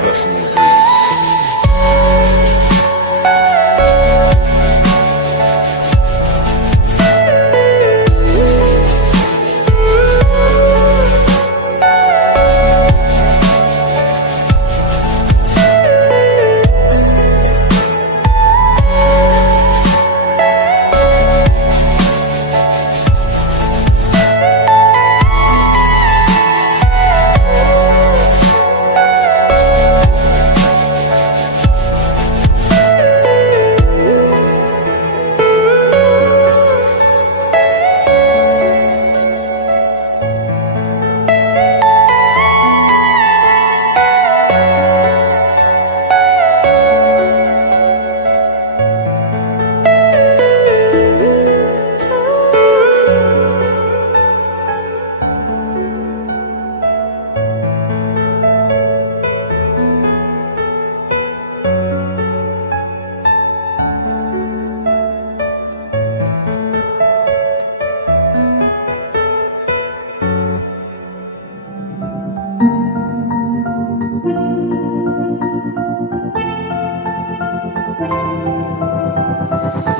personal dream.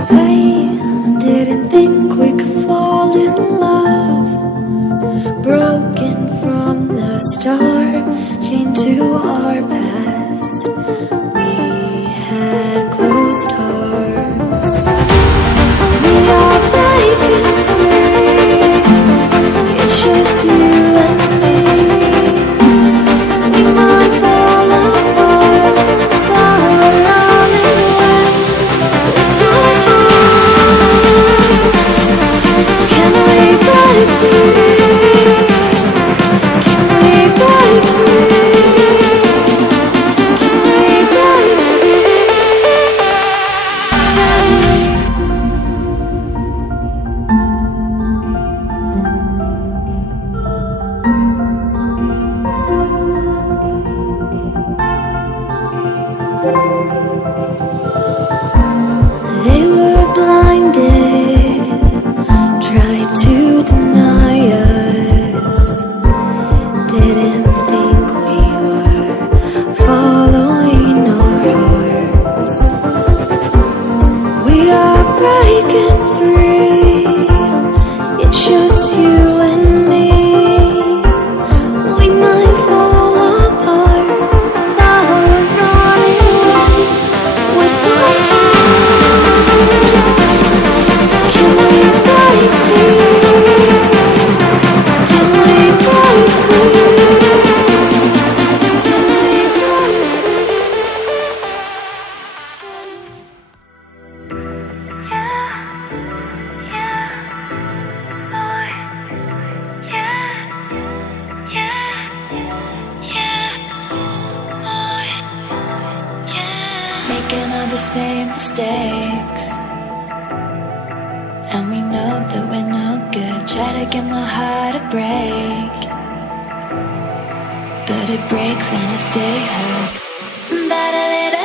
I didn't think we could fall in love. Broken from the start, chained to our past. We had closed hearts. We are breaking free. It's just you and me. We might fall apart, flower running away. Can we break free? Can we break free? Can we break free? They were blinded, tried to deny us. Didn't think we were following our hearts. We are breaking free. It's just you and me. We might fall apart. Now we're running away with our hearts. Can we break free? Can we break free? Can we break Making all the same mistakes, and we know that we're no good. Try to get my heart to break, but it breaks and I stay hurt. But a little